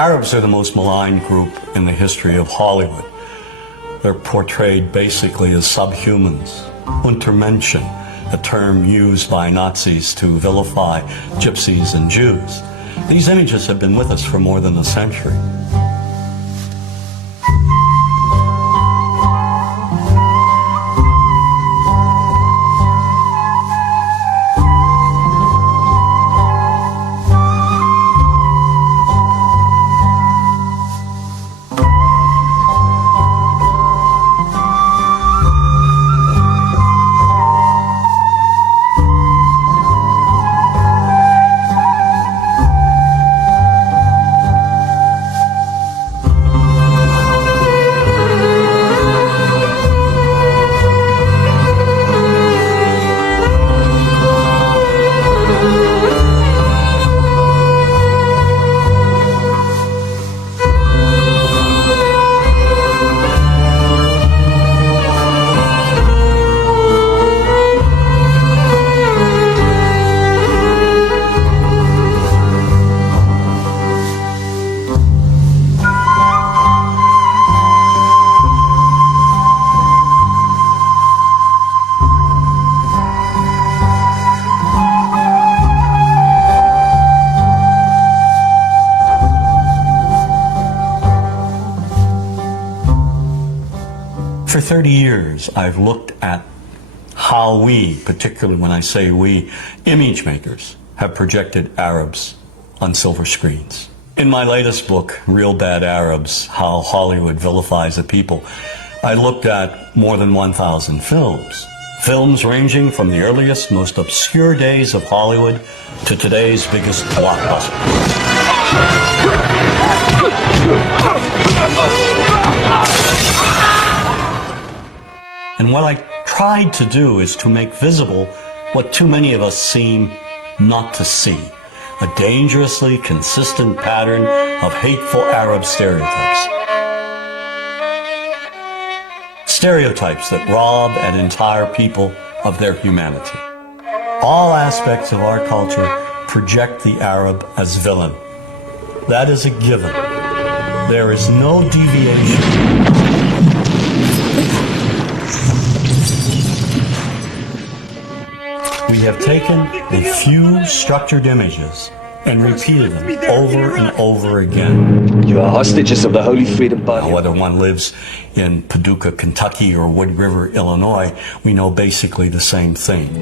Arabs are the most maligned group in the history of Hollywood. They're portrayed basically as subhumans. Untermenschen, a term used by Nazis to vilify gypsies and Jews. These images have been with us for more than a century. For 30 years, I've looked at how we, particularly when I say we, image makers, have projected Arabs on silver screens. In my latest book, Real Bad Arabs, How Hollywood Vilifies a People, I looked at more than 1,000 films. Films ranging from the earliest, most obscure days of Hollywood to today's biggest blockbuster. And what I tried to do is to make visible what too many of us seem not to see. A dangerously consistent pattern of hateful Arab stereotypes. Stereotypes that rob an entire people of their humanity. All aspects of our culture project the Arab as villain. That is a given. There is no deviation. We have taken a few structured images and repeated them over and over again. You are hostages of the Holy Freedom Party. Now, whether one lives in Paducah, Kentucky or Wood River, Illinois, we know basically the same thing.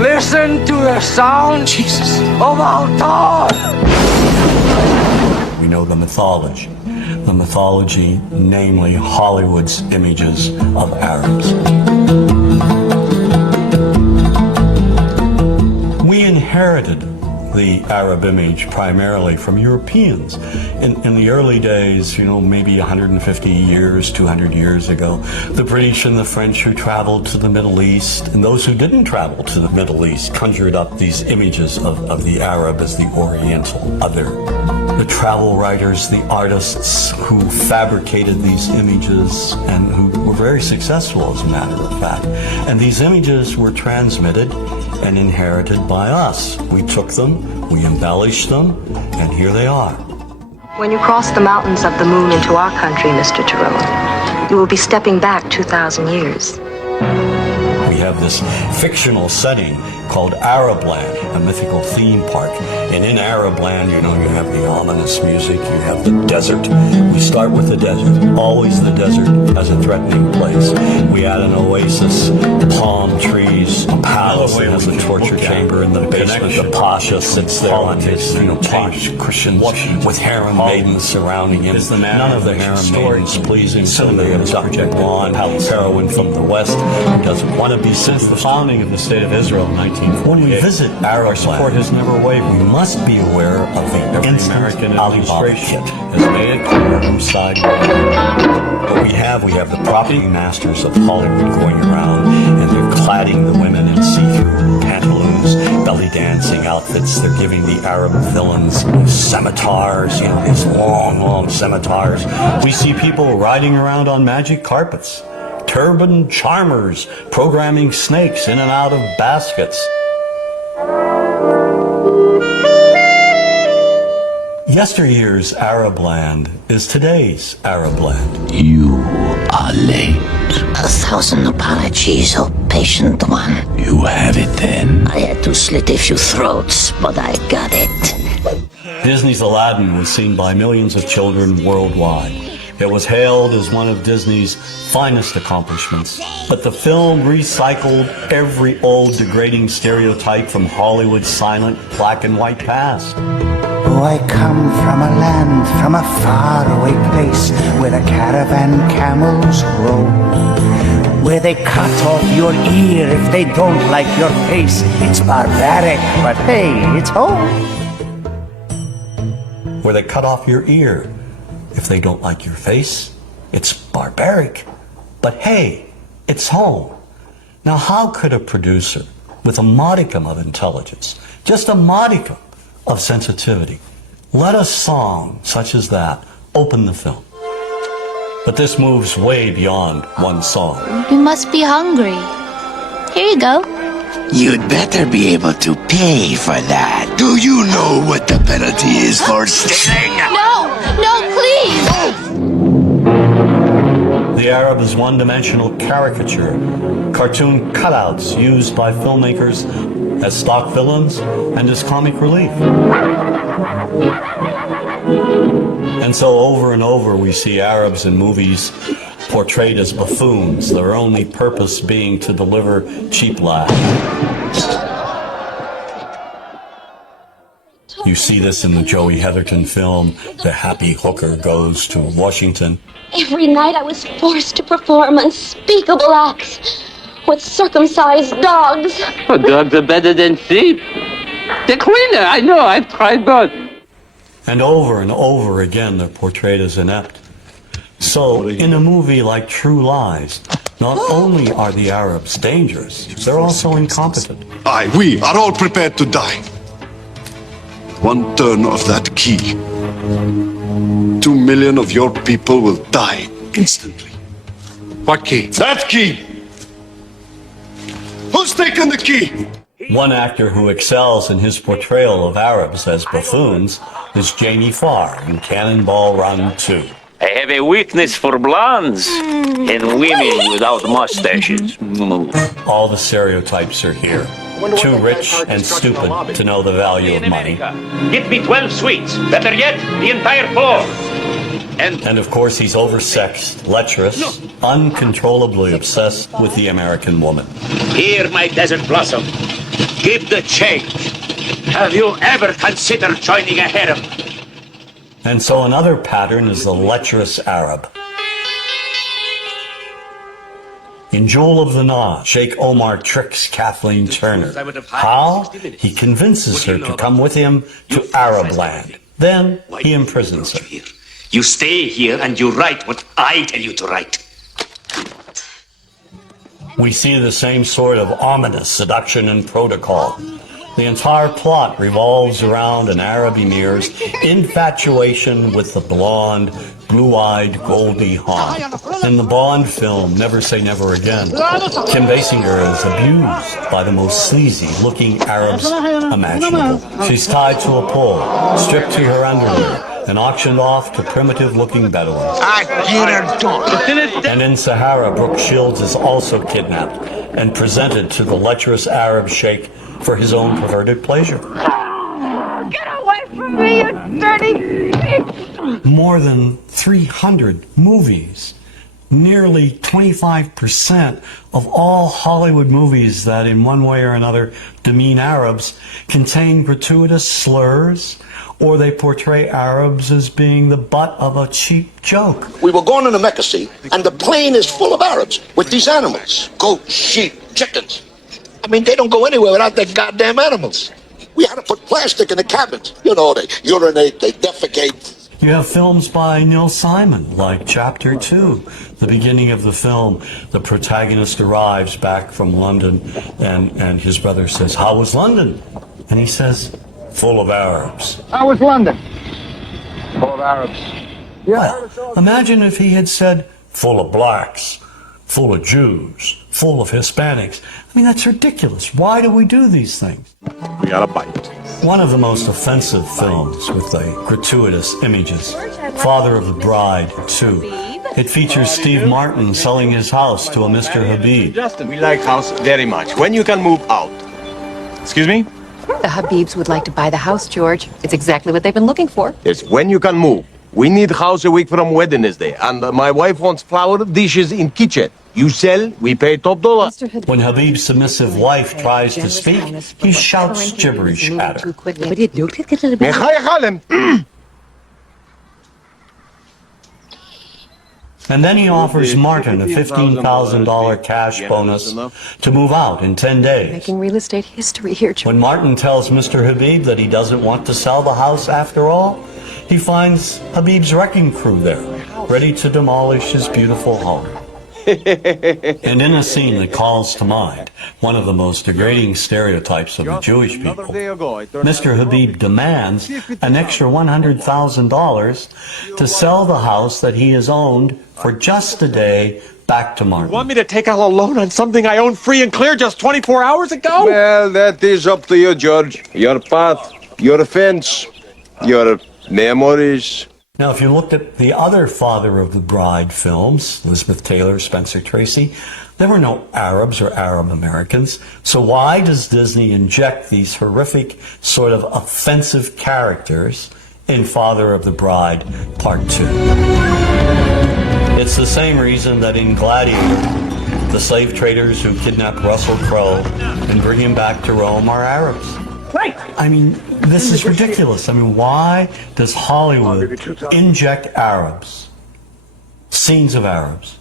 Listen to the sound, Jesus, of our God. We know the mythology. The mythology, namely Hollywood's images of Arabs. We inherited the Arab image primarily from Europeans. In the early days, maybe 150 years, 200 years ago, the British and the French who traveled to the Middle East, and those who didn't travel to the Middle East, conjured up these images of the Arab as the Oriental other. The travel writers, the artists who fabricated these images and who were very successful, as a matter of fact. And these images were transmitted and inherited by us. We took them, we embellished them, and here they are. When you cross the mountains of the moon into our country, Mr. Tyrone, you will be stepping back 2,000 years. We have this fictional setting called Arabland, a mythical theme park. And in Arabland, you have the ominous music, you have the desert. We start with the desert, always the desert as a threatening place. We add an oasis, palm trees, a palace that has a torture chamber in the basement. The pasha sits there on his, posh cushions with harem maidens surrounding him. None of the harem maidens pleasing, so they abduct a blonde heroine from the West who doesn't want to be. Since the founding of the State of Israel in 1948, when we visit Arabland, our support has never wavered. We must be aware of the instant American administration has made it clear whose side we're on. But we have the property masters of Hollywood going around, and they're cladding the women in see-through pantaloons, belly dancing outfits. They're giving the Arab villains scimitars, these long scimitars. We see people riding around on magic carpets. Turban charmers programming snakes in and out of baskets. Yesteryear's Arabland is today's Arabland. You are late. 1,000 apologies, oh patient one. You have it then. I had to slit a few throats, but I got it. Disney's Aladdin was seen by millions of children worldwide. It was hailed as one of Disney's finest accomplishments. But the film recycled every old degrading stereotype from Hollywood's silent black and white past. Oh, I come from a land, from a faraway place, where the caravan camels grow, where they cut off your ear if they don't like your face. It's barbaric, but hey, it's home. Where they cut off your ear if they don't like your face. It's barbaric, but hey, it's home. Now, how could a producer with a modicum of intelligence, just a modicum of sensitivity, let a song such as that open the film? But this moves way beyond one song. You must be hungry. Here you go. You'd better be able to pay for that. Do you know what the penalty is for stealing? No, please! The Arab is one-dimensional caricature, cartoon cutouts used by filmmakers as stock villains and as comic relief. And so over and over we see Arabs in movies portrayed as buffoons, their only purpose being to deliver cheap laughs. You see this in the Joey Heatherton film, The Happy Hooker Goes to Washington. Every night I was forced to perform unspeakable acts with circumcised dogs. Oh, dogs are better than sheep. They're cleaner, I know, I've tried both. And over again they're portrayed as inept. So, in a movie like True Lies, not only are the Arabs dangerous, they're also incompetent. We are all prepared to die. One turn of that key, 2 million of your people will die instantly. What key? That key! Who's taken the key? One actor who excels in his portrayal of Arabs as buffoons is Jamie Farr in Cannonball Run 2. I have a weakness for blondes and women without mustaches. All the stereotypes are here. Too rich and stupid to know the value of money. Get me 12 sweets. Better yet, the entire floor. And of course he's oversexed, lecherous, uncontrollably obsessed with the American woman. Here, my desert blossom. Give the change. Have you ever considered joining a harem? And so another pattern is the lecherous Arab. In Jewel of the Nile, Sheikh Omar tricks Kathleen Turner. How? He convinces her to come with him to Arabland. Then he imprisons her. You stay here and you write what I tell you to write. We see the same sort of ominous seduction and protocol. The entire plot revolves around an Arab emir's infatuation with the blonde, blue-eyed Goldie Hawn. In the Bond film, Never Say Never Again, Kim Basinger is abused by the most sleazy-looking Arabs imaginable. She's tied to a pole, stripped to her underwear, and auctioned off to primitive-looking Bedouins. And in Sahara, Brooke Shields is also kidnapped and presented to the lecherous Arab sheikh for his own perverted pleasure. Get away from me, you dirty pig! More than 300 movies, nearly 25% of all Hollywood movies that in one way or another demean Arabs contain gratuitous slurs, or they portray Arabs as being the butt of a cheap joke. We were going on a Mecca, see, and the plane is full of Arabs with these animals. Goats, sheep, chickens. I mean, they don't go anywhere without their goddamn animals. We had to put plastic in the cabins. You know, they urinate, they defecate. You have films by Neil Simon, like Chapter 2. The beginning of the film, the protagonist arrives back from London, and his brother says, "How was London?" And he says, "Full of Arabs." How was London? Full of Arabs. Well, imagine if he had said, "Full of blacks, full of Jews, full of Hispanics." I mean, that's ridiculous. Why do we do these things? We gotta bite. One of the most offensive films with the gratuitous images, Father of the Bride 2. It features Steve Martin selling his house to a Mr. Habib. Justin, we like house very much. When you can move out? Excuse me? The Habibs would like to buy the house, George. It's exactly what they've been looking for. It's when you can move. We need house a week from Wednesday, and my wife wants flower dishes in kitchen. You sell, we pay top dollar. When Habib's submissive wife tries to speak, he shouts gibberish at her. And then he offers Martin a $15,000 cash bonus to move out in 10 days. Making real estate history here, George. When Martin tells Mr. Habib that he doesn't want to sell the house after all, he finds Habib's wrecking crew there, ready to demolish his beautiful home. And in a scene that calls to mind one of the most degrading stereotypes of the Jewish people, Mr. Habib demands an extra $100,000 to sell the house that he has owned for just a day back to Martin. You want me to take out a loan on something I owned free and clear just 24 hours ago? Well, that is up to you, George. Your path, your fence, your memories. Now, if you looked at the other Father of the Bride films, Elizabeth Taylor, Spencer Tracy, there were no Arabs or Arab Americans. So why does Disney inject these horrific, sort of offensive characters in Father of the Bride Part 2? It's the same reason that in Gladiator, the slave traders who kidnapped Russell Crowe and bring him back to Rome are Arabs. Right. I mean, this is ridiculous. I mean, why does Hollywood inject Arabs, scenes of Arabs,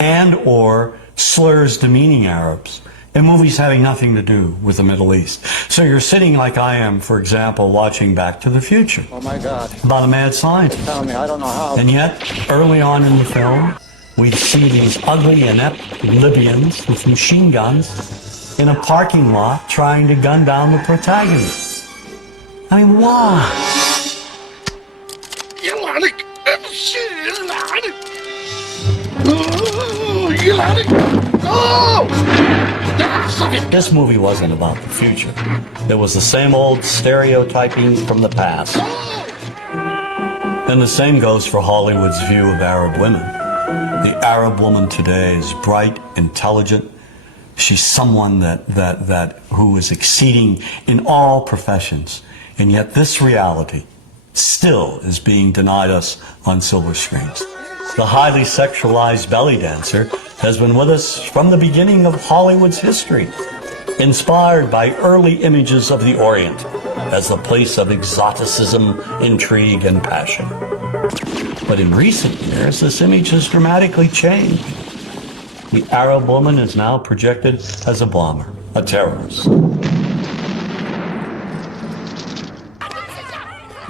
and or slurs demeaning Arabs in movies having nothing to do with the Middle East? So you're sitting like I am, for example, watching Back to the Future. Oh my God. About a mad scientist. Tell me, I don't know how. And yet, early on in the film, we see these ugly, inept Libyans with machine guns in a parking lot trying to gun down the protagonist. I mean, why? This movie wasn't about the future. It was the same old stereotyping from the past. And the same goes for Hollywood's view of Arab women. The Arab woman today is bright, intelligent. She's someone who is exceeding in all professions, and yet this reality still is being denied us on silver screens. The highly sexualized belly dancer has been with us from the beginning of Hollywood's history, inspired by early images of the Orient as the place of exoticism, intrigue, and passion. But in recent years, this image has dramatically changed. The Arab woman is now projected as a bomber, a terrorist.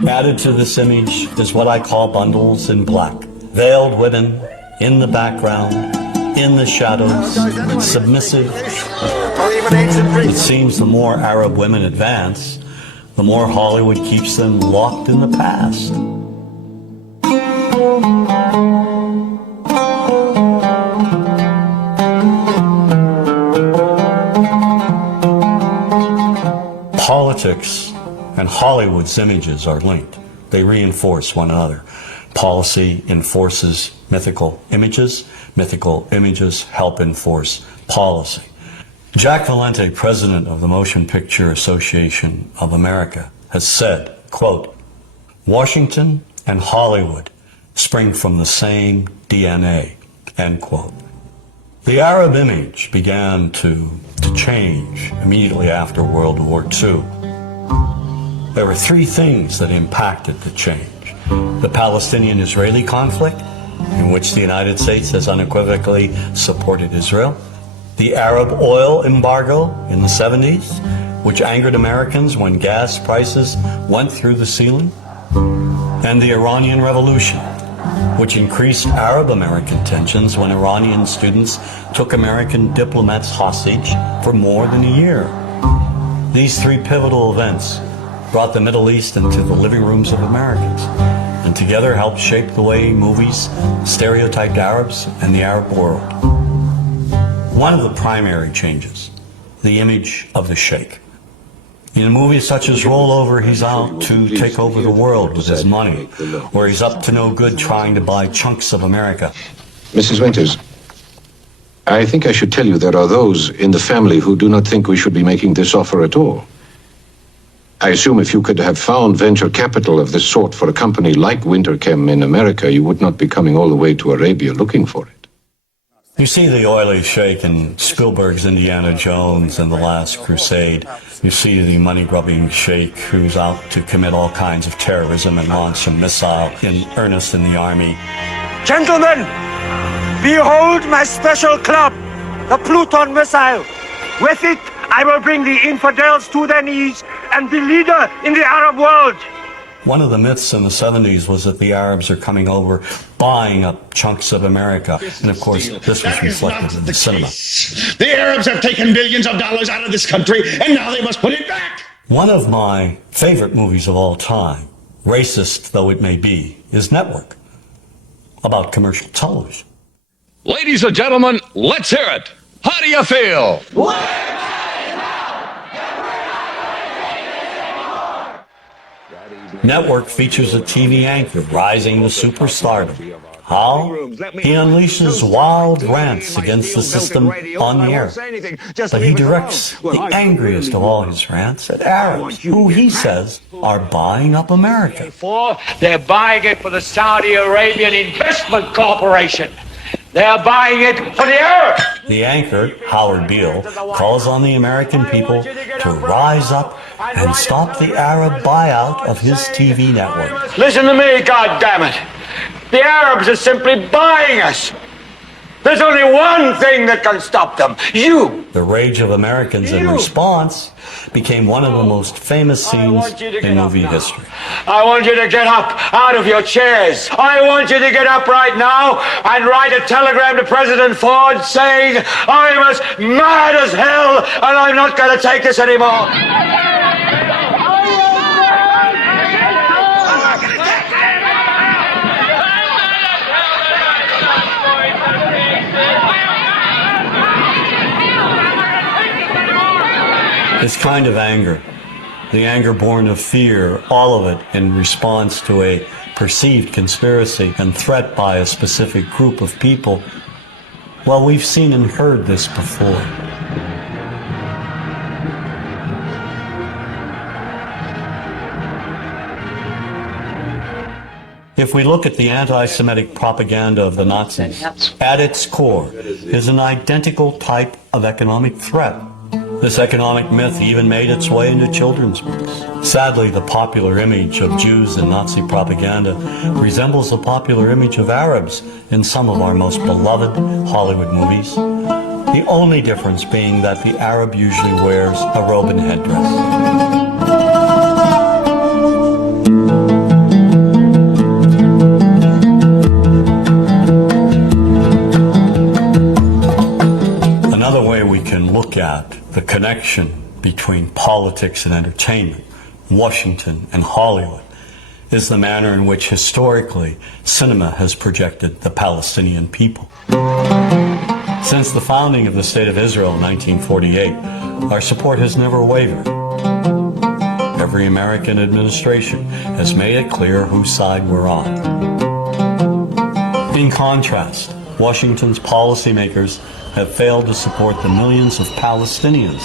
Added to this image is what I call bundles in black. Veiled women in the background, in the shadows, submissive. It seems the more Arab women advance, the more Hollywood keeps them locked in the past. Politics and Hollywood's images are linked. They reinforce one another. Policy enforces mythical images help enforce policy. Jack Valente, president of the Motion Picture Association of America, has said, quote, "Washington and Hollywood spring from the same DNA," end quote. The Arab image began to change immediately after World War II. There were three things that impacted the change. The Palestinian-Israeli conflict, in which the United States has unequivocally supported Israel. The Arab oil embargo in the 70s, which angered Americans when gas prices went through the ceiling. And the Iranian Revolution, which increased Arab-American tensions when Iranian students took American diplomats hostage for more than a year. These three pivotal events brought the Middle East into the living rooms of Americans, and together helped shape the way movies stereotyped Arabs and the Arab world. One of the primary changes, the image of the sheikh. In movies such as Rollover, he's out to take over the world with his money, or he's up to no good trying to buy chunks of America. Mrs. Winters, I think I should tell you there are those in the family who do not think we should be making this offer at all. I assume if you could have found venture capital of this sort for a company like Winterchem in America, you would not be coming all the way to Arabia looking for it. You see the oily sheik in Spielberg's Indiana Jones and The Last Crusade. You see the money-grubbing sheik who's out to commit all kinds of terrorism and launch a missile in earnest in the army. Gentlemen, behold my special club, the Pluton missile. With it, I will bring the infidels to their knees and be leader in the Arab world. One of the myths in the 70s was that the Arabs are coming over, buying up chunks of America. And of course, this was reflected in the cinema. The Arabs have taken billions of dollars out of this country, and now they must put it back. One of my favorite movies of all time, racist though it may be, is Network, about commercial television. Ladies and gentlemen, let's hear it. How do you feel? Network features a TV anchor rising to superstardom. How? He unleashes wild rants against the system on the air. But he directs the angriest of all his rants at Arabs, who he says are buying up America. They're buying it for the Saudi Arabian Investment Corporation. They're buying it for the Arabs. The anchor, Howard Beale, calls on the American people to rise up and stop the Arab buyout of his TV network. Listen to me, goddammit. The Arabs are simply buying us. There's only one thing that can stop them. You. The rage of Americans in response became one of the most famous scenes in movie history. I want you to get up out of your chairs. I want you to get up right now and write a telegram to President Ford saying, I'm as mad as hell and I'm not going to take this anymore. This kind of anger, the anger born of fear, all of it in response to a perceived conspiracy and threat by a specific group of people, well, we've seen and heard this before. If we look at the anti-Semitic propaganda of the Nazis, at its core is an identical type of economic threat. This economic myth even made its way into children's books. Sadly, the popular image of Jews in Nazi propaganda resembles the popular image of Arabs in some of our most beloved Hollywood movies. The only difference being that the Arab usually wears a robe and headdress. Look at the connection between politics and entertainment, Washington and Hollywood, is the manner in which historically cinema has projected the Palestinian people. Since the founding of the State of Israel in 1948, our support has never wavered. Every American administration has made it clear whose side we're on. In contrast, Washington's policymakers have failed to support the millions of Palestinians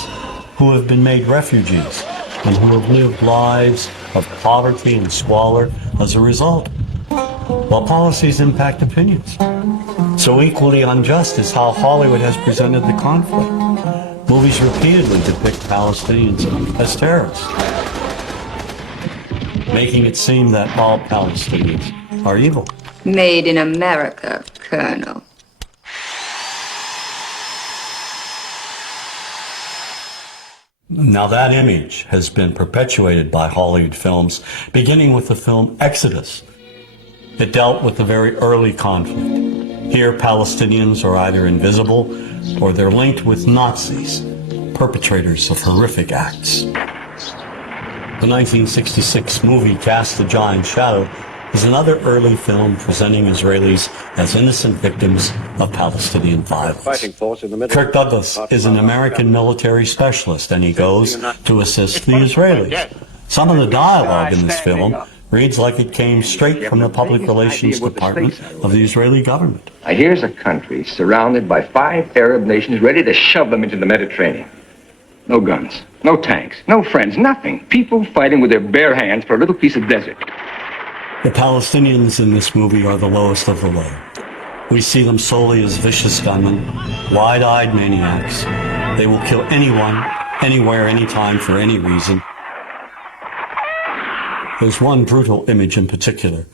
who have been made refugees and who have lived lives of poverty and squalor as a result, while policies impact opinions. So equally unjust is how Hollywood has presented the conflict. Movies repeatedly depict Palestinians as terrorists, making it seem that all Palestinians are evil. Made in America, Colonel. Now that image has been perpetuated by Hollywood films, beginning with the film Exodus. It dealt with the very early conflict. Here, Palestinians are either invisible or they're linked with Nazis, perpetrators of horrific acts. The 1966 movie cast a giant shadow is another early film presenting Israelis as innocent victims of Palestinian violence. Kirk Douglas is an American military specialist, and he goes to assist the Israelis. Some of the dialogue in this film reads like it came straight from the public relations department of the Israeli government. Here's a country surrounded by 5 Arab nations ready to shove them into the Mediterranean. No guns, no tanks, no friends, nothing. People fighting with their bare hands for a little piece of desert. The Palestinians in this movie are the lowest of the low. We see them solely as vicious gunmen, wide-eyed maniacs. They will kill anyone, anywhere, anytime, for any reason. There's one brutal image in particular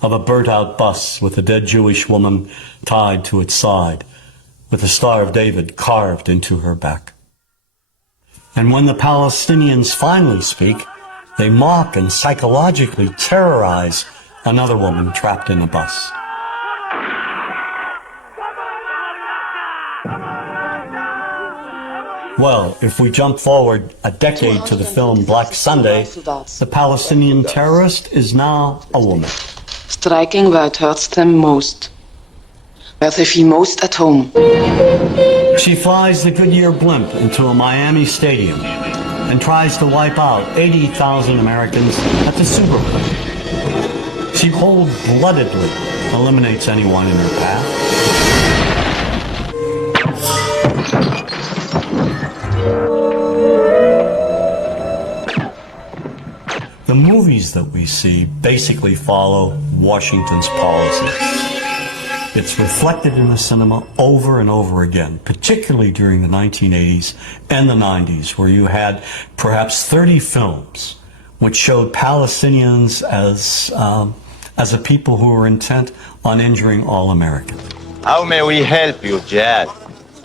of a burnt-out bus with a dead Jewish woman tied to its side, with the Star of David carved into her back. And when the Palestinians finally speak, they mock and psychologically terrorize another woman trapped in a bus. Well, if we jump forward a decade to the film Black Sunday, the Palestinian terrorist is now a woman. Striking where it hurts them most, where they feel most at home. She flies the Goodyear blimp into a Miami stadium and tries to wipe out 80,000 Americans at the Super Bowl. She cold-bloodedly eliminates anyone in her path. The movies that we see basically follow Washington's policies. It's reflected in the cinema over and over again, particularly during the 1980s and the 90s, where you had perhaps 30 films which showed Palestinians as a people who were intent on injuring all Americans. How may we help you, Jad?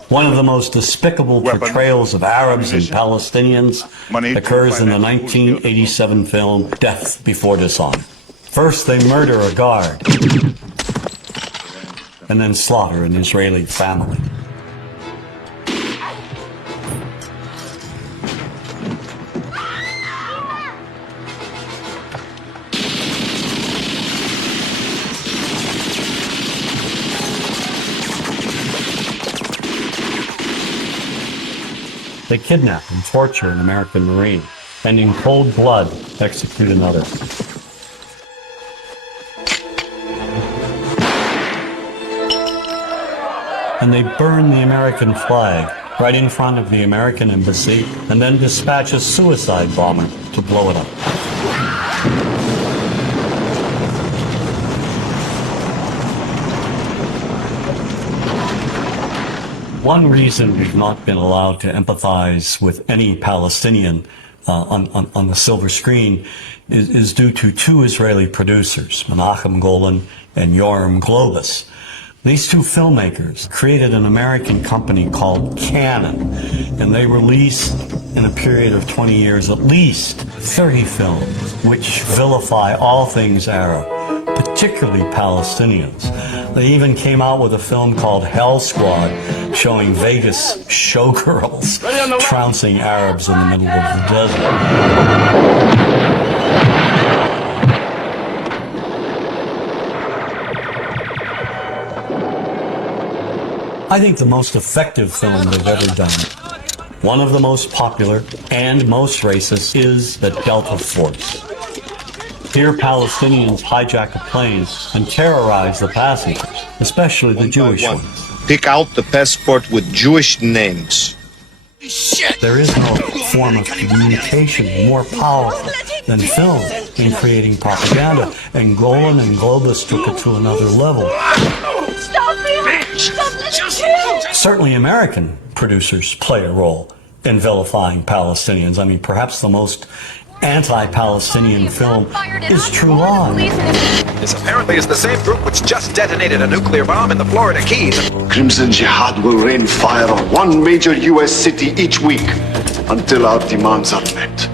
One of the most despicable portrayals of Arabs and Palestinians occurs in the 1987 film Death Before Dishonor. First, they murder a guard, and then slaughter an Israeli family. They kidnap and torture an American Marine, and in cold blood execute another. And they burn the American flag right in front of the American embassy, and then dispatch a suicide bomber to blow it up. One reason we've not been allowed to empathize with any Palestinian on the silver screen is due to 2 Israeli producers, Menachem Golan and Yoram Globus. These 2 filmmakers created an American company called Canon, and they released in a period of 20 years at least 30 films which vilify all things Arab, particularly Palestinians. They even came out with a film called Hell Squad, showing Vegas showgirls trouncing Arabs in the middle of the desert. I think the most effective film they've ever done, one of the most popular and most racist, is The Delta Force. Here Palestinians hijack a plane and terrorize the passengers, especially the Jewish ones. Pick out the passport with Jewish names. There is no form of communication more powerful than film in creating propaganda, and Golan and Globus took it to another level. Stop me! Stop. Certainly American producers play a role in vilifying Palestinians. I mean, perhaps the most anti-Palestinian film is True Lies. This apparently is the same group which just detonated a nuclear bomb in the Florida Keys. Crimson Jihad will rain fire on one major U.S. city each week until our demands are met.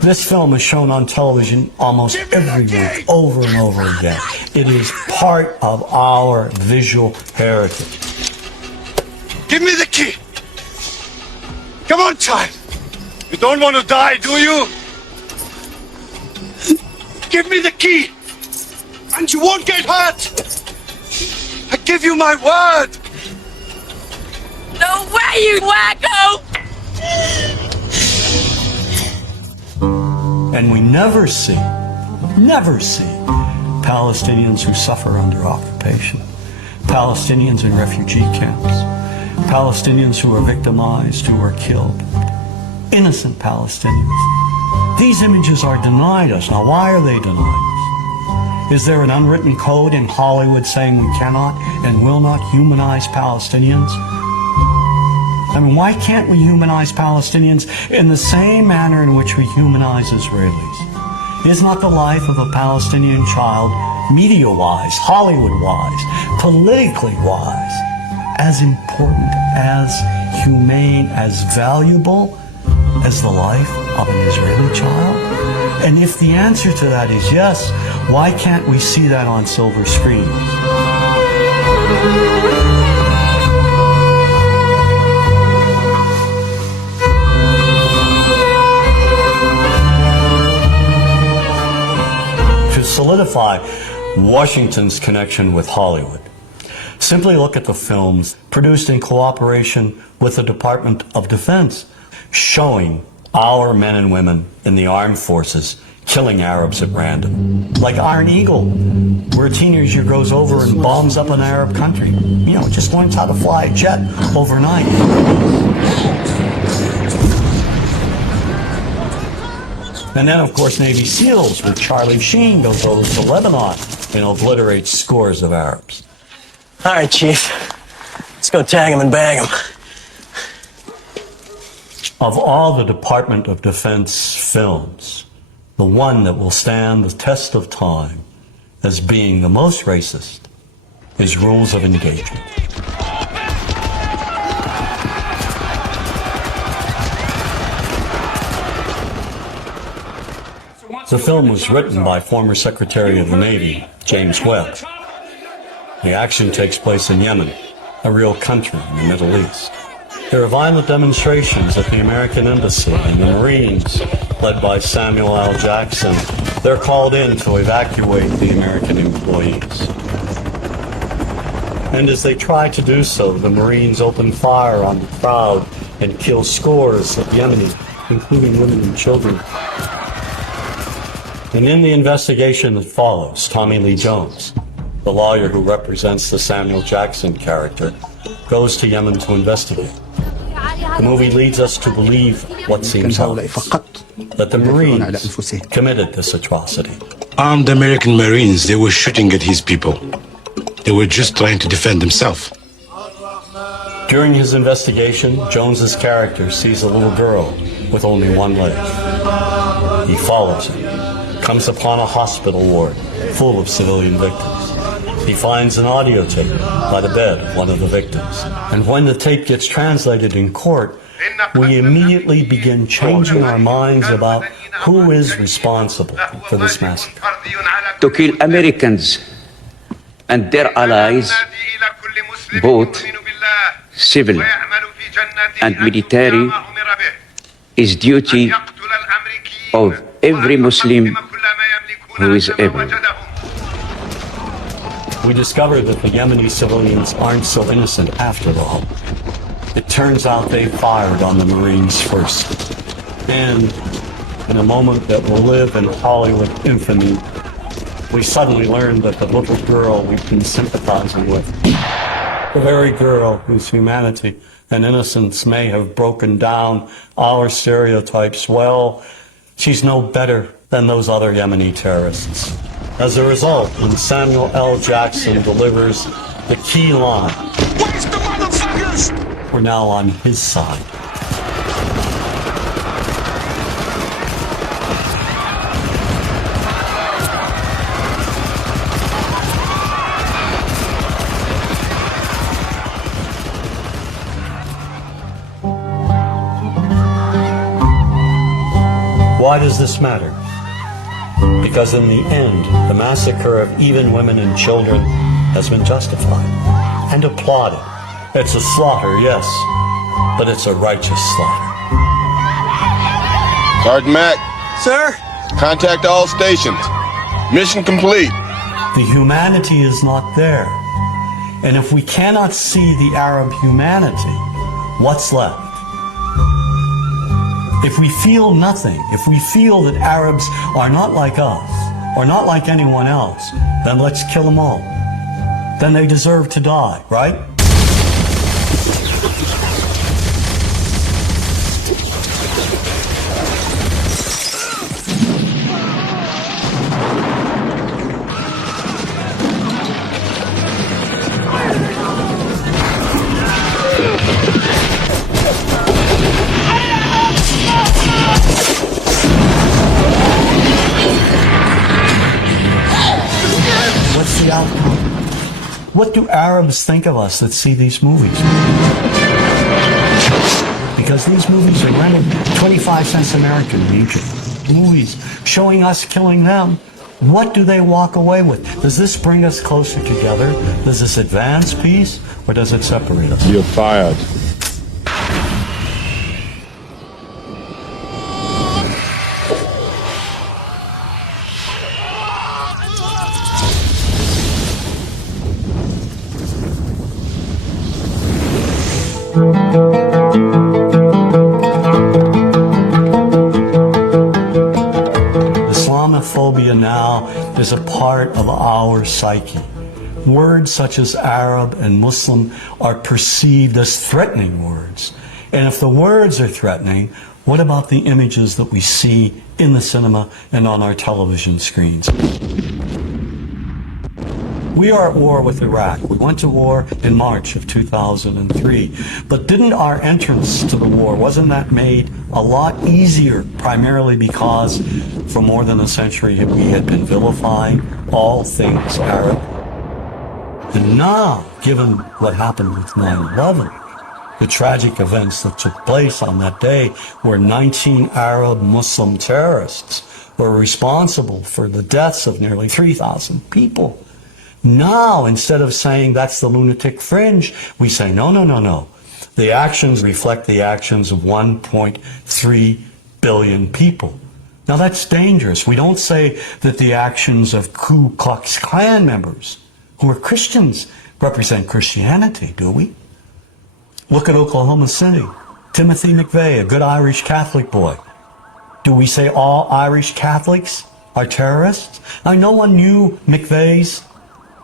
This film is shown on television almost every week, over and over again. It is part of our visual heritage. Give me the key. Come on, child. You don't want to die, do you? Give me the key. And you won't get hurt! I give you my word! No way, you wacko! And we never see Palestinians who suffer under occupation, Palestinians in refugee camps, Palestinians who are victimized, who are killed, innocent Palestinians. These images are denied us. Now, why are they denied us? Is there an unwritten code in Hollywood saying we cannot and will not humanize Palestinians? I mean, why can't we humanize Palestinians in the same manner in which we humanize Israelis? Is not the life of a Palestinian child, media-wise, Hollywood-wise, politically-wise, as important, as humane, as valuable as the life of an Israeli child? And if the answer to that is yes, why can't we see that on silver screens? To solidify Washington's connection with Hollywood, simply look at the films produced in cooperation with the Department of Defense, showing our men and women in the armed forces killing Arabs at random. Like Iron Eagle, where a teenager goes over and bombs up an Arab country. You know, just learns how to fly a jet overnight. And then, of course, Navy SEALs, where Charlie Sheen goes over to Lebanon and obliterates scores of Arabs. All right, Chief. Let's go tag him and bag him. Of all the Department of Defense films, the one that will stand the test of time as being the most racist is Rules of Engagement. The film was written by former Secretary of the Navy, James Webb. The action takes place in Yemen, a real country in the Middle East. There are violent demonstrations at the American Embassy, and the Marines, led by Samuel L. Jackson, they're called in to evacuate the American employees. And as they try to do so, the Marines open fire on the crowd and kill scores of Yemenis, including women and children. And in the investigation that follows, Tommy Lee Jones, the lawyer who represents the Samuel Jackson character, goes to Yemen to investigate. The movie leads us to believe what seems obvious, that the Marines committed this atrocity. Armed American Marines, they were shooting at his people. They were just trying to defend themselves. During his investigation, Jones's character sees a little girl with only one leg. He follows her, comes upon a hospital ward full of civilian victims. He finds an audio tape by the bed of one of the victims. And when the tape gets translated in court, we immediately begin changing our minds about who is responsible for this massacre. To kill Americans and their allies, both civil and military, is duty of every Muslim who is able. We discover that the Yemeni civilians aren't so innocent after all. It turns out they fired on the Marines first. And in a moment that will live in Hollywood infamy, we suddenly learn that the little girl we've been sympathizing with, the very girl whose humanity and innocence may have broken down our stereotypes, well, she's no better than those other Yemeni terrorists. As a result, when Samuel L. Jackson delivers the key line, "Where's the motherfuckers?" we're now on his side. Why does this matter? Because in the end, the massacre of even women and children has been justified and applauded. It's a slaughter, yes, but it's a righteous slaughter. Sergeant Mack. Sir? Contact all stations. Mission complete. The humanity is not there. And if we cannot see the Arab humanity, what's left? If we feel nothing, if we feel that Arabs are not like us, or not like anyone else, then let's kill them all. Then they deserve to die, right? What's the outcome? What do Arabs think of us that see these movies? Because these movies are rented 25 cents American in Egypt. Movies showing us killing them. What do they walk away with? Does this bring us closer together? Does this advance peace? Or does it separate us? You're fired. Islamophobia now is a part of our psyche. Words such as Arab and Muslim are perceived as threatening words. And if the words are threatening, what about the images that we see in the cinema and on our television screens? We are at war with Iraq. We went to war in March of 2003. But didn't our entrance to the war, wasn't that made a lot easier, primarily because for more than a century we had been vilifying all things Arab? And now, given what happened with 9/11, the tragic events that took place on that day where 19 Arab Muslim terrorists were responsible for the deaths of nearly 3,000 people, now, instead of saying that's the lunatic fringe, we say, no, no, no, no. The actions reflect the actions of 1.3 billion people. Now, that's dangerous. We don't say that the actions of Ku Klux Klan members, who are Christians, represent Christianity, do we? Look at Oklahoma City. Timothy McVeigh, a good Irish Catholic boy. Do we say all Irish Catholics are terrorists? Now, no one knew McVeigh's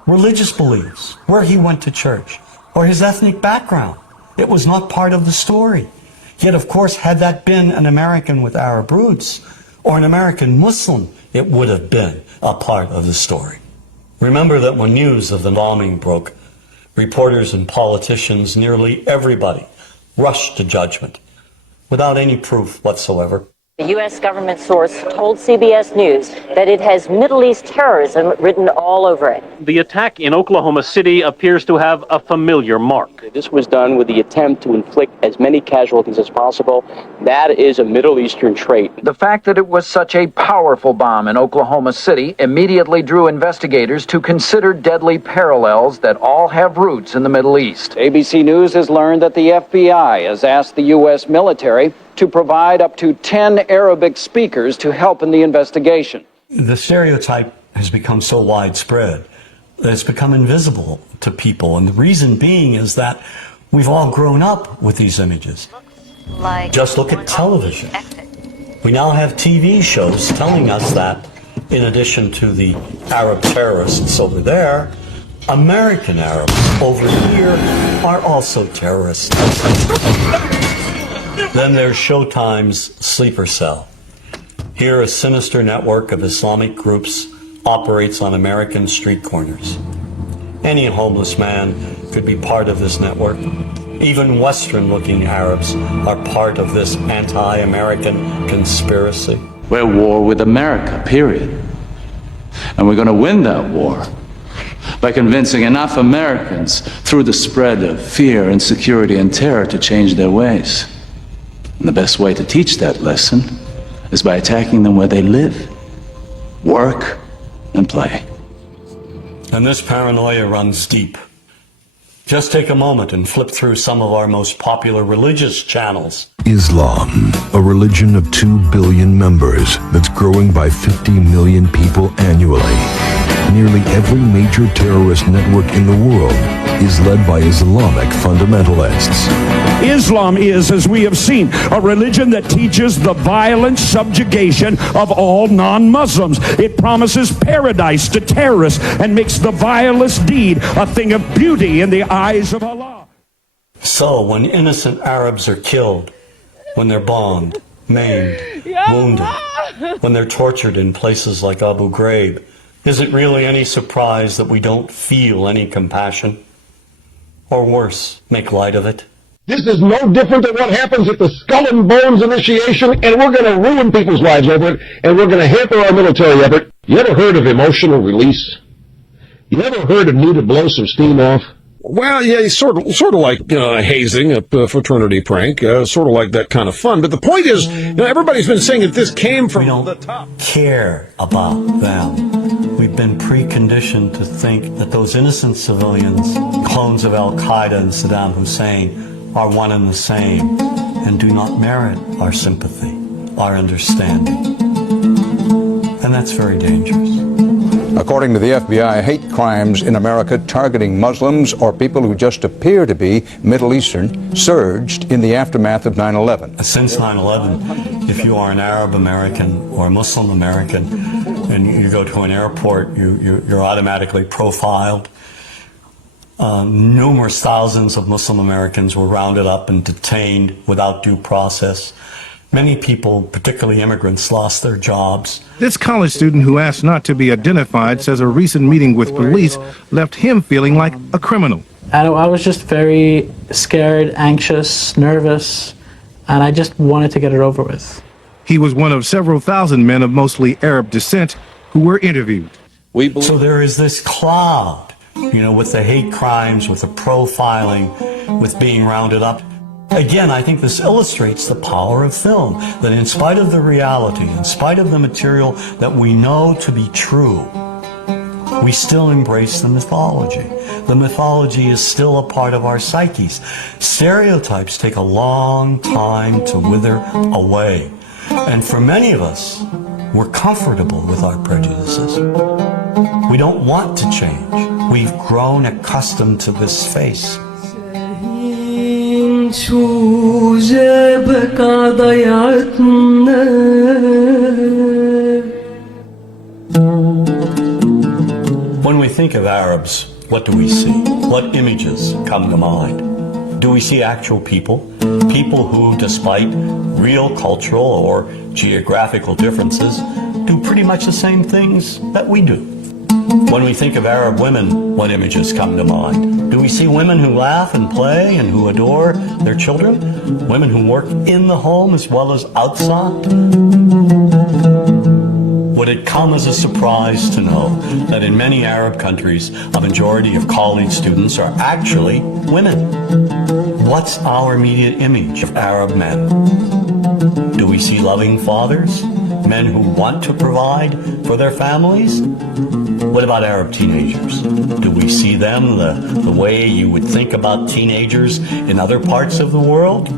religious beliefs, where he went to church, or his ethnic background. It was not part of the story. Yet, of course, had that been an American with Arab roots, or an American Muslim, it would have been a part of the story. Remember that when news of the bombing broke, reporters and politicians, nearly everybody, rushed to judgment, without any proof whatsoever. A U.S. government source told CBS News that it has Middle East terrorism written all over it. The attack in Oklahoma City appears to have a familiar mark. This was done with the attempt to inflict as many casualties as possible. That is a Middle Eastern trait. The fact that it was such a powerful bomb in Oklahoma City immediately drew investigators to consider deadly parallels that all have roots in the Middle East. ABC News has learned that the FBI has asked the U.S. military to provide up to 10 Arabic speakers to help in the investigation. The stereotype has become so widespread that it's become invisible to people. And the reason being is that we've all grown up with these images. Just look at television. We now have TV shows telling us that, in addition to the Arab terrorists over there, American Arabs over here are also terrorists. Then there's Showtime's Sleeper Cell. Here, a sinister network of Islamic groups operates on American street corners. Any homeless man could be part of this network. Even Western-looking Arabs are part of this anti-American conspiracy. We're at war with America, period. And we're going to win that war by convincing enough Americans through the spread of fear, insecurity, and terror to change their ways. And the best way to teach that lesson is by attacking them where they live, work, and play. And this paranoia runs deep. Just take a moment and flip through some of our most popular religious channels. Islam, a religion of 2 billion members that's growing by 50 million people annually. nearly every major terrorist network in the world is led by Islamic fundamentalists. Islam is, as we have seen, a religion that teaches the violent subjugation of all non-Muslims. It promises paradise to terrorists and makes the vilest deed a thing of beauty in the eyes of Allah. So when innocent Arabs are killed, when they're bombed, maimed, wounded, when they're tortured in places like Abu Ghraib, is it really any surprise that we don't feel any compassion? Or worse, make light of it? This is no different than what happens at the Skull and Bones initiation, and we're going to ruin people's lives over it, and we're going to hamper our military effort. You ever heard of emotional release? You ever heard of need to blow some steam off? Well, yeah, sort of like hazing, a fraternity prank, sort of like that kind of fun. But the point is, everybody's been saying that this came from the top. Care about them. We've been preconditioned to think that those innocent civilians, clones of Al-Qaeda and Saddam Hussein, are one and the same and do not merit our sympathy, our understanding. And that's very dangerous. According to the FBI, hate crimes in America targeting Muslims or people who just appear to be Middle Eastern surged in the aftermath of 9/11. Since 9/11, if you are an Arab American or a Muslim American and you go to an airport, you're automatically profiled. Numerous thousands of Muslim Americans were rounded up and detained without due process. Many people, particularly immigrants, lost their jobs. This college student who asked not to be identified says a recent meeting with police left him feeling like a criminal. I was just very scared, anxious, nervous, and I just wanted to get it over with. He was one of several thousand men of mostly Arab descent who were interviewed. So there is this cloud, with the hate crimes, with the profiling, with being rounded up. Again, I think this illustrates the power of film, that in spite of the reality, in spite of the material that we know to be true, we still embrace the mythology. The mythology is still a part of our psyches. Stereotypes take a long time to wither away. And for many of us, we're comfortable with our prejudices. We don't want to change. We've grown accustomed to this face. When we think of Arabs, what do we see? What images come to mind? Do we see actual people? People who, despite real cultural or geographical differences, do pretty much the same things that we do. When we think of Arab women, what images come to mind? Do we see women who laugh and play and who adore their children? Women who work in the home as well as outside? Would it come as a surprise to know that in many Arab countries, a majority of college students are actually women? What's our immediate image of Arab men? Do we see loving fathers? Men who want to provide for their families? What about Arab teenagers? Do we see them the way you would think about teenagers in other parts of the world?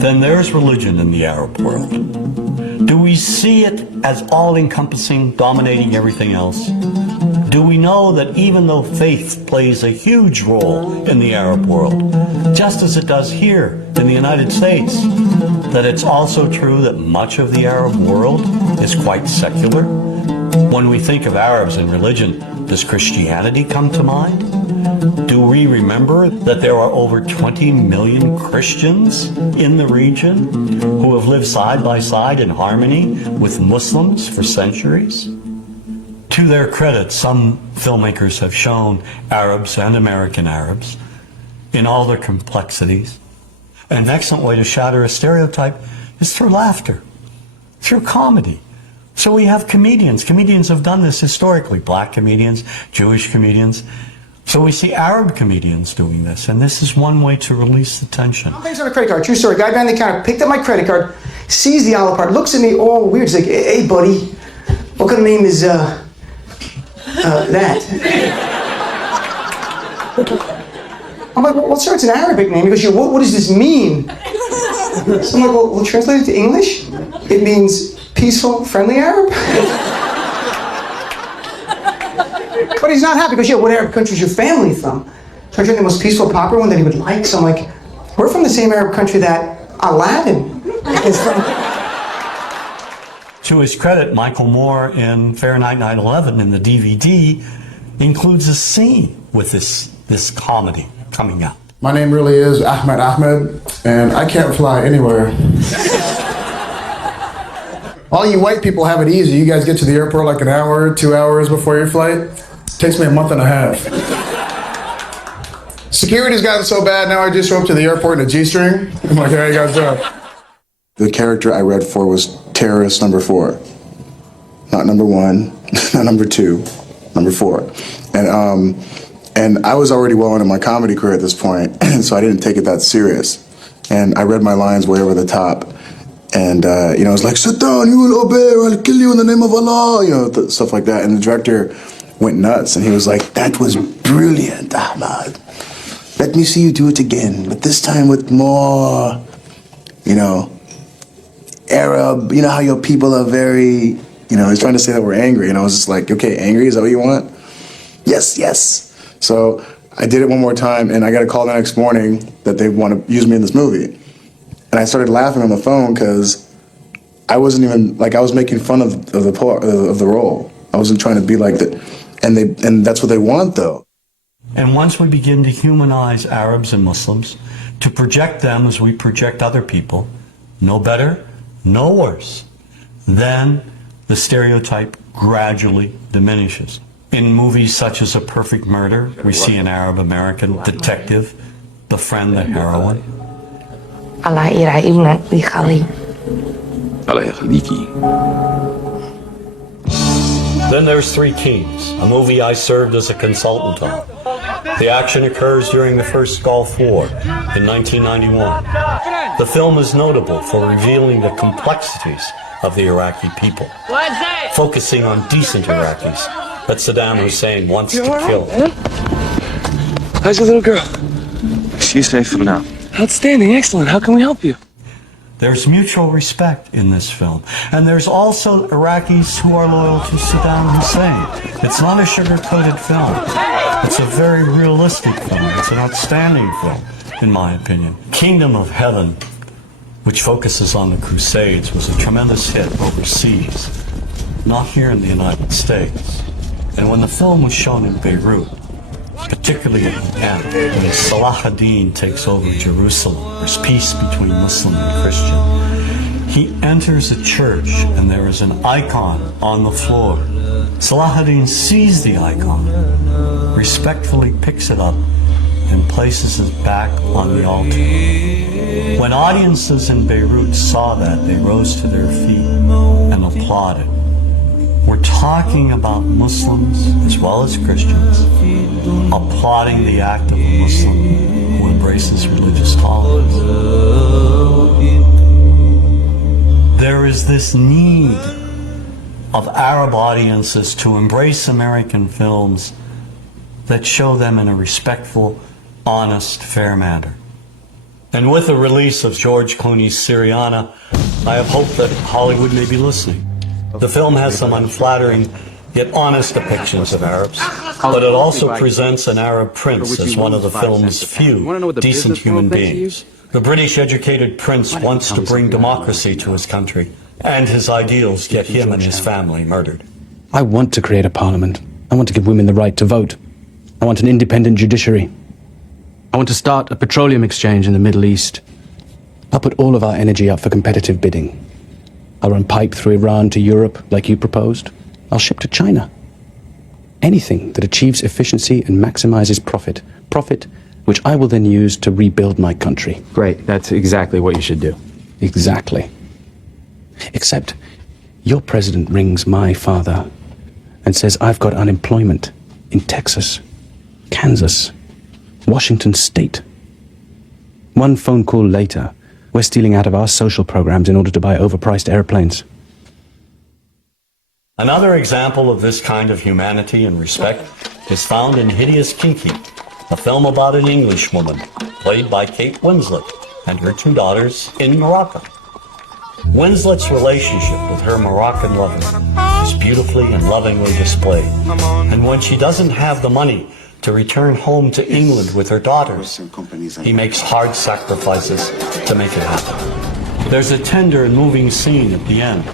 Then there's religion in the Arab world. Do we see it as all-encompassing, dominating everything else? Do we know that even though faith plays a huge role in the Arab world, just as it does here in the United States, that it's also true that much of the Arab world is quite secular? When we think of Arabs and religion, does Christianity come to mind? Do we remember that there are over 20 million Christians in the region who have lived side by side in harmony with Muslims for centuries? To their credit, some filmmakers have shown Arabs and American Arabs in all their complexities. An excellent way to shatter a stereotype is through laughter, through comedy. So we have comedians. Comedians have done this historically. Black comedians, Jewish comedians. So we see Arab comedians doing this, and this is one way to release the tension. Things on a credit card. True story. Guy behind the counter picked up my credit card, sees the Olive part, looks at me all weird. He's like, "Hey, buddy, what kind of name is that?" I'm like, "Well, sir, it's an Arabic name." He goes, "What does this mean?" So I'm like, "Well, translate it to English. It means peaceful, friendly Arab." But he's not happy because, yeah, what Arab country is your family from? So I'm trying the most peaceful, proper one that he would like. So I'm like, we're from the same Arab country that Aladdin is from. To his credit, Michael Moore in Fahrenheit 9/11 in the DVD includes a scene with this comedy coming out. My name really is Ahmed, and I can't fly anywhere. All you white people have it easy. You guys get to the airport like an hour, 2 hours before your flight. Takes me a month and a half. Security's gotten so bad now I just show up to the airport in a G-string. I'm like, hey, guys, The character I read for was terrorist number 4. Not number 1, not number 2, number 4. And I was already well into my comedy career at this point, so I didn't take it that serious. And I read my lines way over the top. And, you know, it was like, sit down, you will obey, or I'll kill you in the name of Allah, you know, stuff like that. And the director went nuts, and he was like, that was brilliant, Ahmad. Let me see you do it again, but this time with more, you know, Arab, you know how your people are very, you know, he's trying to say that we're angry, and I was just like, okay, angry, is that what you want? Yes, yes. So I did it one more time, and I got a call the next morning that they want to use me in this movie. And I started laughing on the phone because I wasn't even, like, I was making fun of the role. I wasn't trying to be like that. And that's what they want, though. And once we begin to humanize Arabs and Muslims, to project them as we project other people, no better, no worse, then the stereotype gradually diminishes. In movies such as A Perfect Murder, we see an Arab-American detective befriend the heroine. Then there's Three Kings, a movie I served as a consultant on. The action occurs during the first Gulf War in 1991. The film is notable for revealing the complexities of the Iraqi people, focusing on decent Iraqis that Saddam Hussein wants to kill. How's your little girl? She's safe for now. Outstanding, excellent. How can we help you? There's mutual respect in this film. And there's also Iraqis who are loyal to Saddam Hussein. It's not a sugar-coated film. It's a very realistic film. It's an outstanding film, in my opinion. Kingdom of Heaven, which focuses on the Crusades, was a tremendous hit overseas, not here in the United States. And when the film was shown in Beirut, particularly at the end, when Salah ad-Din takes over Jerusalem, there's peace between Muslim and Christian. He enters a church and there is an icon on the floor. Salah ad-Din sees the icon, respectfully picks it up, and places it back on the altar. When audiences in Beirut saw that, they rose to their feet and applauded. We're talking about Muslims as well as Christians applauding the act of a Muslim who embraces religious tolerance. There is this need of Arab audiences to embrace American films that show them in a respectful, honest, fair manner. And with the release of George Clooney's Syriana, I have hope that Hollywood may be listening. The film has some unflattering yet honest depictions of Arabs, but it also presents an Arab prince as one of the film's few decent human beings. The British-educated prince wants to bring democracy to his country, and his ideals get him and his family murdered. I want to create a parliament. I want to give women the right to vote. I want an independent judiciary. I want to start a petroleum exchange in the Middle East. I'll put all of our energy up for competitive bidding. I'll run pipe through Iran to Europe like you proposed. I'll ship to China. Anything that achieves efficiency and maximizes profit. Profit which I will then use to rebuild my country. Great, that's exactly what you should do. Exactly. Except your president rings my father and says I've got unemployment in Texas, Kansas, Washington State. One phone call later, we're stealing out of our social programs in order to buy overpriced airplanes. Another example of this kind of humanity and respect is found in Hideous Kinky, a film about an English woman, played by Kate Winslet, and her two daughters in Morocco. Winslet's relationship with her Moroccan lover is is beautifully and lovingly displayed. And when she doesn't have the money to return home to England with her daughters, he makes hard sacrifices to make it happen. There's a tender and moving scene at the end.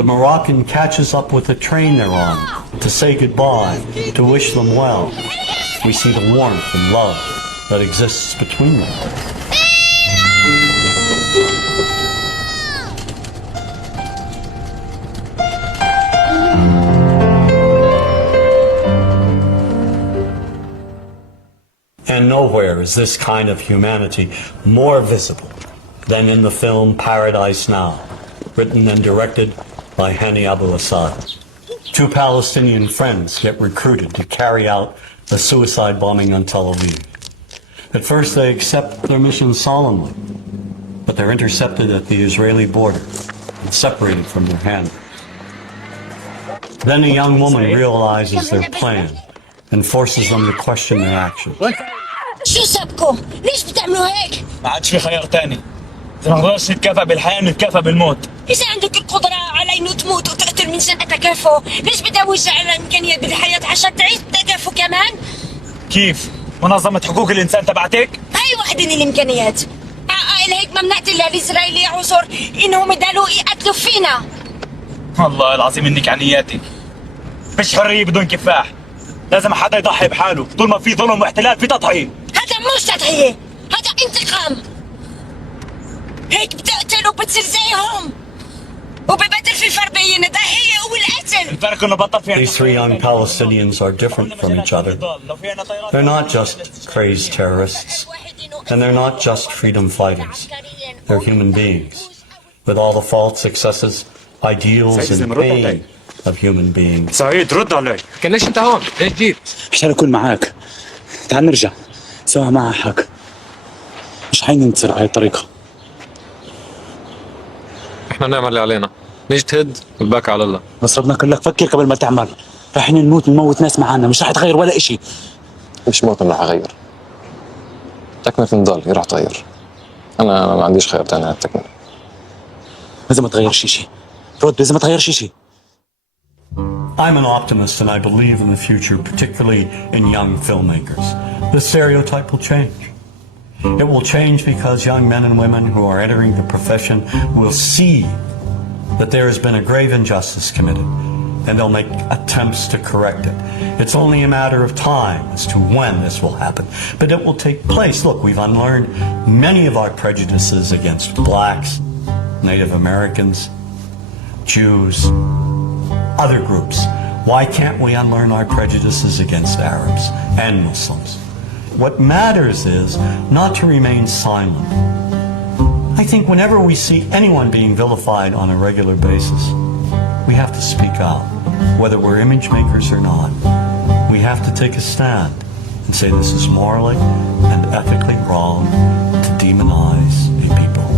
The Moroccan catches up with the train they're on to say goodbye, to wish them well. We see the warmth and love that exists between them. And nowhere is this kind of humanity more visible than in the film Paradise Now, written and directed by Hani Abu Assad. Two Palestinian friends get recruited to carry out a suicide bombing on Tel Aviv. At first they accept their mission solemnly, but they're intercepted at the Israeli border and separated from their hand. Then a young woman realizes their plan and forces them to question their actions. شو سبكم؟ ليش بتعملوا هيك؟ ما عادش في خيار تاني. إذا ما نقدرش نتكافئ بالحياة نتكافئ بالموت. إذا عندك القدرة على إنه تموت وتقتل من شأن التكافؤ، ليش بتوجع على إمكانية بالحياة عشان تعيش بالتكافؤ كمان؟ كيف؟ منظمة حقوق الإنسان تبعتك؟ هاي واحدة من الإمكانيات. عقائل هيك ما بنعطي للإسرائيلي عذر إنهم يضلوا يقتلوا فينا. والله العظيم إنك عنياتك. مش حرية بدون كفاح. لازم حدا يضحي بحاله، طول ما في ظلم واحتلال في تضحية. هذا مش تضحية، هذا انتقام. هيك بتقتل وبتصير زيهم. وببدل في الفرق بين الضحية والقتل. الفرق إنه بطل في. These three young Palestinians are different from each other. They're not just crazed terrorists, and they're not just freedom fighters. They're human beings, with all the faults, successes, ideals, and pain of human beings. سعيد رد علي. كان ليش انت هون؟ ليش جيت؟ عشان اكون معاك. تعال نرجع سوا معك. مش حينتصر بهاي الطريقة. احنا نعمل اللي علينا، نجتهد والباقي على الله. بس ربنا كلك فكر قبل ما تعمل. رايحين نموت ناس معانا، مش راح تغير ولا إشي. مش موت اللي حغير. تكمل نضل راح تغير. انا ما عنديش خيار تاني على التكمل. لازم ما تغيرش شيء. رد لازم ما تغيرش شيء. I'm an optimist and I believe in the future, particularly in young filmmakers. The stereotype will change. It will change because young men and women who are entering the profession will see that there has been a grave injustice committed and they'll make attempts to correct it. It's only a matter of time as to when this will happen, but it will take place. Look, we've unlearned many of our prejudices against blacks, Native Americans, Jews, other groups. Why can't we unlearn our prejudices against Arabs and Muslims? What matters is not to remain silent. I think whenever we see anyone being vilified on a regular basis, we have to speak out, whether we're image makers or not. We have to take a stand and say this is morally and ethically wrong to demonize a people.